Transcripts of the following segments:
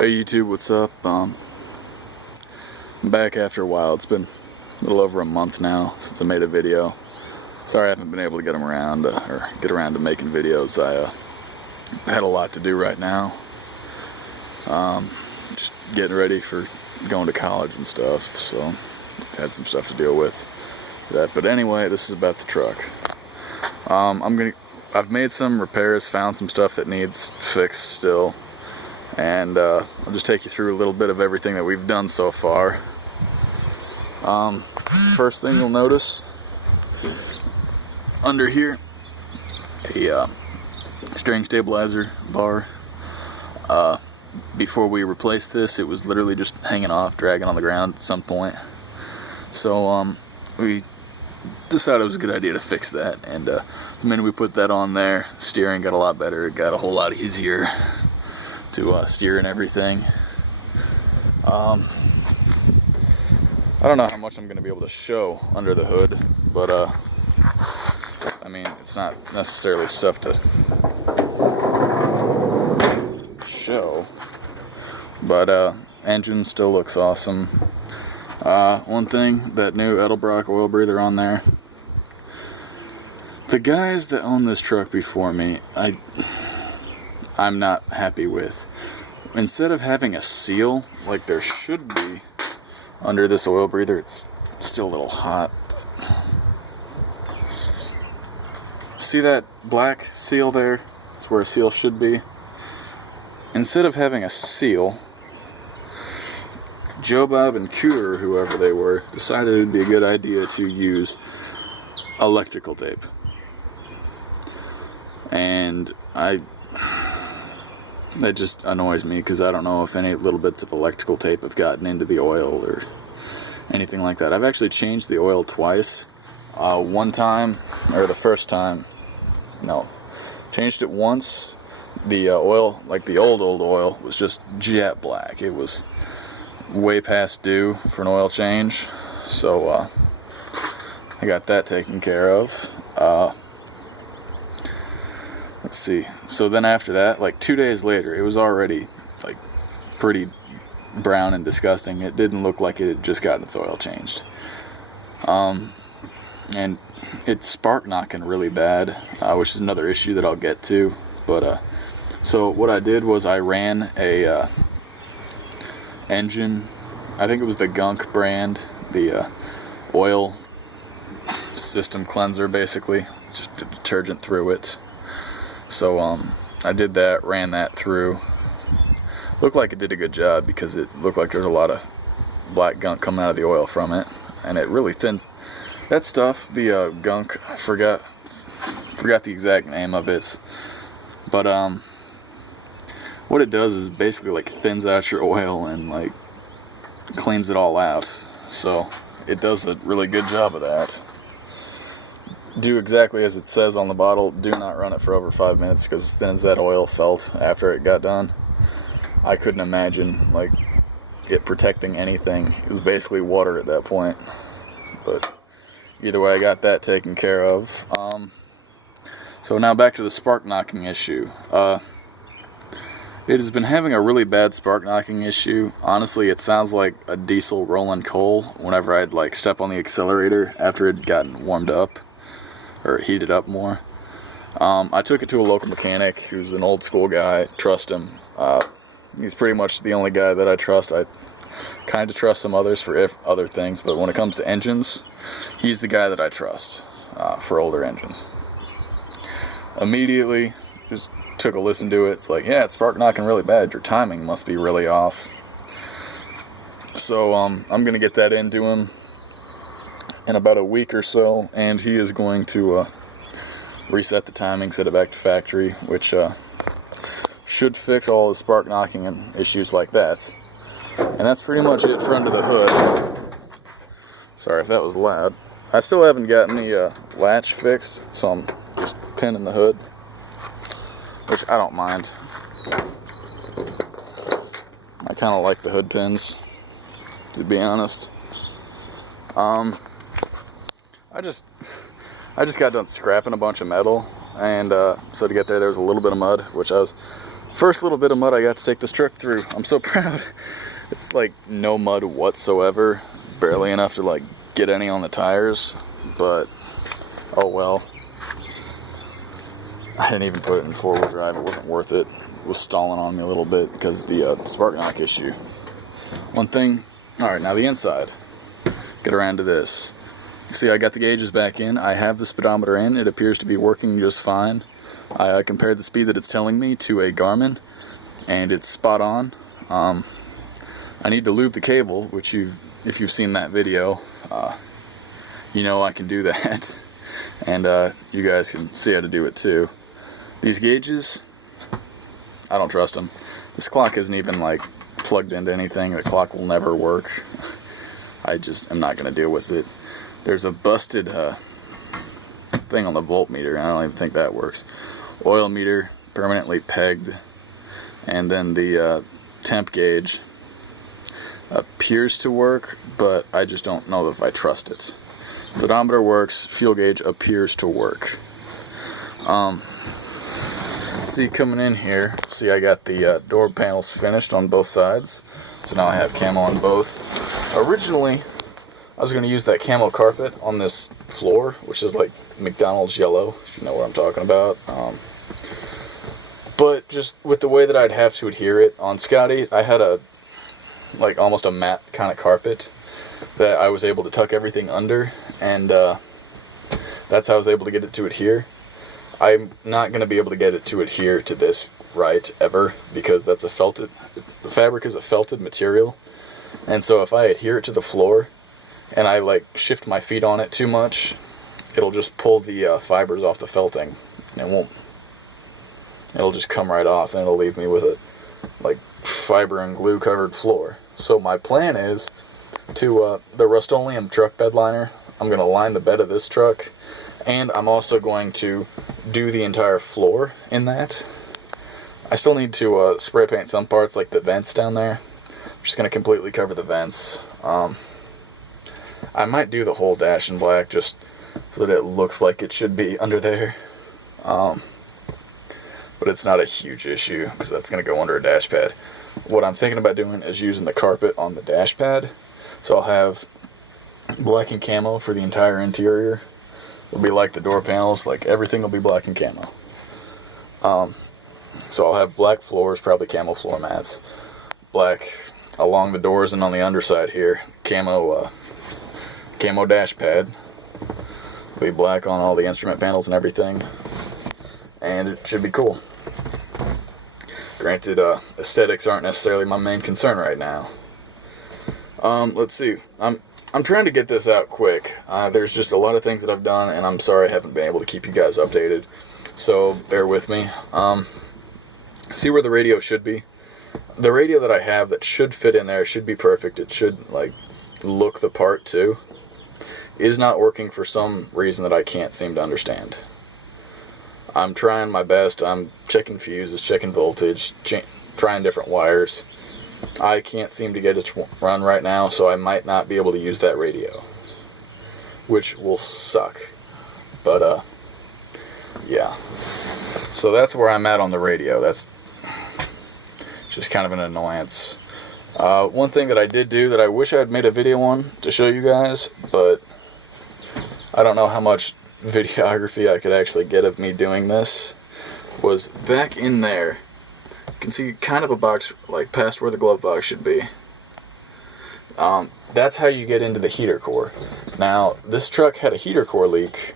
Hey YouTube, what's up? I'm back after a while. It's been a little over a month now since I made a video. Sorry I haven't been able to get around to making videos. I had a lot to do right now. Just getting ready for going to college and stuff, so had some stuff to deal with that. But anyway, this is about the truck. I've made some repairs, found some stuff that needs fixed still. And I'll just take you through a little bit of everything that we've done so far. First thing you'll notice under here, a steering stabilizer bar. Before we replaced this, it was literally just hanging off, dragging on the ground at some point. So we decided it was a good idea to fix that. And the minute we put that on there, steering got a lot better. It got a whole lot easier to steer and everything. I don't know how much I'm going to be able to show under the hood, but I mean, it's not necessarily stuff to show, but engine still looks awesome. One thing, that new Edelbrock oil breather on there, the guys that own this truck before me, I'm not happy with. Instead of having a seal like there should be under this oil breather, it's still a little hot. See that black seal there? That's where a seal should be. Instead of having a seal, Joe, Bob, and Cooter, whoever they were, decided it would be a good idea to use electrical tape. And that just annoys me, because I don't know if any little bits of electrical tape have gotten into the oil or anything like that. I've actually changed the oil twice. One time, or the first time, no, changed it once. The oil, like the old oil, was just jet black. It was way past due for an oil change, so I got that taken care of. Let's see. So then after that, like 2 days later, it was already like pretty brown and disgusting. It didn't look like it had just gotten its oil changed. And it's spark knocking really bad, which is another issue that I'll get to. But so what I did was I ran a engine. I think it was the Gunk brand, the oil system cleanser, basically, just a detergent through it. So I did that, ran that through. Looked like it did a good job, because it looked like there was a lot of black gunk coming out of the oil from it, and it really thins that stuff. The Gunk, I forgot the exact name of it, but what it does is basically like thins out your oil and like cleans it all out. So it does a really good job of that. Do exactly as it says on the bottle. Do not run it for over 5 minutes, because as thin as that oil felt after it got done, I couldn't imagine like it protecting anything. It was basically water at that point. But either way, I got that taken care of. So now back to the spark knocking issue. It has been having a really bad spark knocking issue. Honestly, it sounds like a diesel rolling coal whenever I'd like step on the accelerator after it had gotten warmed up or heated up more. I took it to a local mechanic who's an old school guy. Trust him. He's pretty much the only guy that I trust. I kind of trust some others for other things, but when it comes to engines, he's the guy that I trust for older engines. Immediately, just took a listen to it. It's like, yeah, it's spark knocking really bad. Your timing must be really off. So I'm going to get that into him in about a week or so, and he is going to reset the timing, set it back to factory, which should fix all the spark knocking and issues like that. And that's pretty much it for under the hood. Sorry if that was loud. I still haven't gotten the latch fixed, so I'm just pinning the hood, which I don't mind. I kind of like the hood pins, to be honest. I just got done scrapping a bunch of metal, and so to get there was a little bit of mud, which I was First little bit of mud I got to take this truck through. I'm so proud. It's like no mud whatsoever, barely enough to like get any on the tires, but oh well. I didn't even put it in four-wheel drive. It wasn't worth it. It was stalling on me a little bit because of the spark knock issue. One thing, alright, now the inside. Get around to this. See, I got the gauges back in. I have the speedometer in. It appears to be working just fine. I compared the speed that it's telling me to a Garmin, and it's spot on. I need to lube the cable, which if you've seen that video, you know I can do that. And you guys can see how to do it too. These gauges, I don't trust them. This clock isn't even like plugged into anything. The clock will never work. I just am not going to deal with it. There's a busted thing on the voltmeter. I don't even think that works. Oil meter permanently pegged, and then the temp gauge appears to work, but I just don't know if I trust it. Speedometer works. Fuel gauge appears to work. See, coming in here, see I got the door panels finished on both sides, so now I have camo on both. Originally I was going to use that camo carpet on this floor, which is like McDonald's yellow, if you know what I'm talking about. But just with the way that I'd have to adhere it on Scotty, I had like almost a matte kind of carpet that I was able to tuck everything under, and that's how I was able to get it to adhere. I'm not going to be able to get it to adhere to this right ever, because that's the fabric is a felted material, and so if I adhere it to the floor and I like shift my feet on it too much, it'll just pull the fibers off the felting, and it'll just come right off, and it'll leave me with a like fiber and glue covered floor. So my plan is to the Rust-Oleum truck bed liner. I'm going to line the bed of this truck, and I'm also going to do the entire floor in that. I still need to spray paint some parts, like the vents down there. I'm just going to completely cover the vents. I might do the whole dash in black just so that it looks like it should be under there. But it's not a huge issue because that's going to go under a dash pad. What I'm thinking about doing is using the carpet on the dash pad. So I'll have black and camo for the entire interior. It'll be like the door panels, like everything will be black and camo. So I'll have black floors, probably camo floor mats. Black along the doors and on the underside here. Camo dash pad. It'll be black on all the instrument panels and everything. And it should be cool. Granted, aesthetics aren't necessarily my main concern right now. Let's see. I'm trying to get this out quick. There's just a lot of things that I've done, and I'm sorry I haven't been able to keep you guys updated. So bear with me. See where the radio should be? The radio that I have that should fit in there should be perfect. It should like look the part too. Is not working for some reason that I can't seem to understand. I'm trying my best. I'm checking fuses, checking voltage, trying different wires. I can't seem to get it to run right now, so I might not be able to use that radio, which will suck. But yeah. So that's where I'm at on the radio. That's just kind of an annoyance. One thing that I did do that I wish I had made a video on to show you guys, but I don't know how much videography I could actually get of me doing this, was back in there. You can see kind of a box like past where the glove box should be. That's how you get into the heater core. Now, this truck had a heater core leak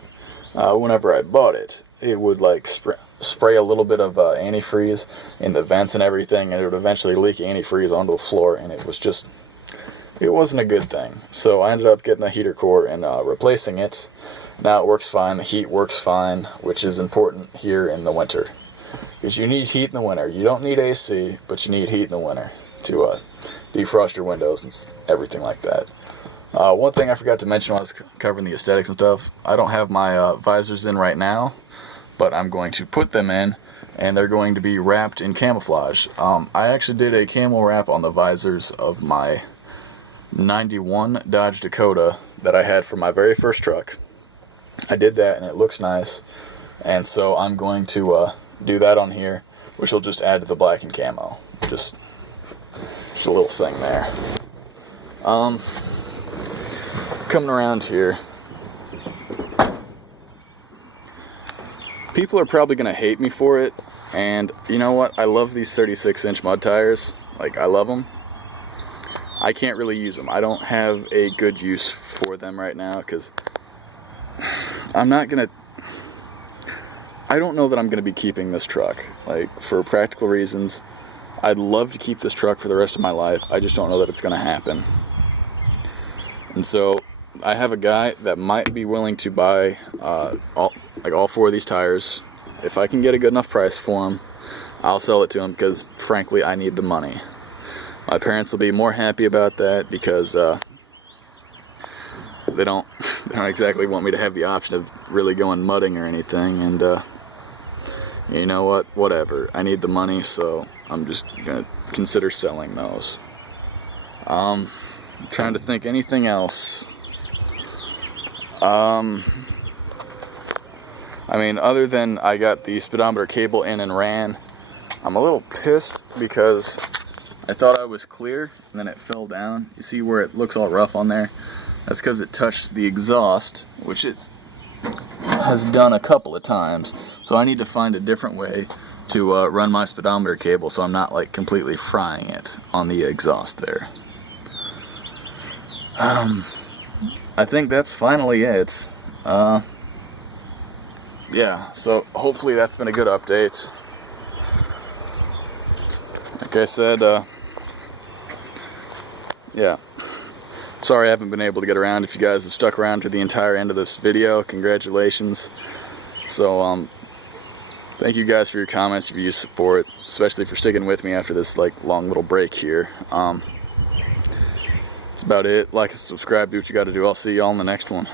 whenever I bought it. It would like spray a little bit of antifreeze in the vents and everything, and it would eventually leak antifreeze onto the floor, and it wasn't a good thing. So I ended up getting the heater core and replacing it. Now it works fine. The heat works fine, which is important here in the winter. Because you need heat in the winter. You don't need AC, but you need heat in the winter to defrost your windows and everything like that. One thing I forgot to mention when I was covering the aesthetics and stuff, I don't have my visors in right now, but I'm going to put them in, and they're going to be wrapped in camouflage. I actually did a camo wrap on the visors of my 91 Dodge Dakota that I had for my very first truck. I did that, and it looks nice, and so I'm going to do that on here. which will just add to the black and camo. Just a little thing there. Coming around here, people are probably going to hate me for it, and you know what? I love these 36-inch mud tires. Like, I love them. I can't really use them. I don't have a good use for them right now, because I don't know that I'm going to be keeping this truck. Like, for practical reasons, I'd love to keep this truck for the rest of my life. I just don't know that it's going to happen. And so I have a guy that might be willing to buy all 4 of these tires. If I can get a good enough price for them, I'll sell it to him, because frankly I need the money. My parents will be more happy about that, because they don't exactly want me to have the option of really going mudding or anything. And you know what? Whatever. I need the money, so I'm just gonna consider selling those. I'm trying to think anything else. I mean, other than I got the speedometer cable in and ran, I'm a little pissed because I thought I was clear, and then it fell down. You see where it looks all rough on there? That's because it touched the exhaust, which it has done a couple of times. So I need to find a different way to run my speedometer cable, so I'm not like completely frying it on the exhaust there. I think that's finally it. Yeah, so hopefully that's been a good update. Like I said, yeah. Sorry I haven't been able to get around. If you guys have stuck around to the entire end of this video, congratulations. So, thank you guys for your comments, for your support, especially for sticking with me after this like long little break here. That's about it. Like and subscribe, do what you gotta do. I'll see y'all in the next one.